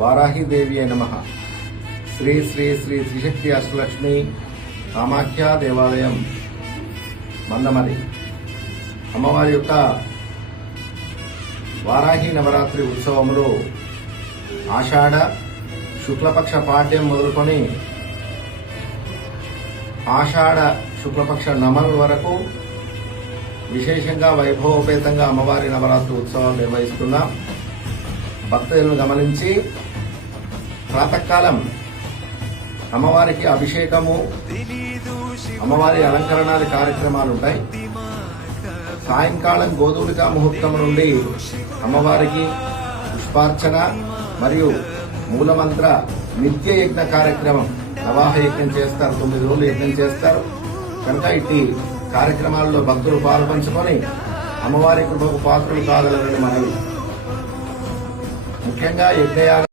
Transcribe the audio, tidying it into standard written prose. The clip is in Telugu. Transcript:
వారాహిదేవి నమః. శ్రీ శ్రీ శ్రీ త్రిశక్తి అష్టలక్ష్మి కామాఖ్య దేవాలయం మందమరి. అమ్మవారి యొక్క వారాహి నవరాత్రి ఉత్సవములు ఆషాఢ శుక్లపక్ష పాడ్యం మొదలుకొని ఆషాఢ శుక్లపక్ష నవమి వరకు విశేషంగా వైభవోపేతంగా అమ్మవారి నవరాత్రి ఉత్సవాలు నిర్వహిస్తున్నాం. భక్తులను గమనించి ప్రాతకాలం అమ్మవారికి అభిషేకము, అమ్మవారి అలంకరణాది కార్యక్రమాలు ఉంటాయి. సాయంకాలం గోధూలికా ముహూర్తం నుండి అమ్మవారికి పుష్పార్చన మరియు మూలమంత్ర నిత్య యజ్ఞ కార్యక్రమం, నవాహ యజ్ఞం చేస్తారు. 9 రోజులు యజ్ఞం చేస్తారు. కనుక ఇట్టి కార్యక్రమాల్లో భక్తులు పాల్పంచుకొని అమ్మవారి కృపకు పాత్రలు కాగలరని మనవి. ముఖ్యంగా యజ్ఞయాగ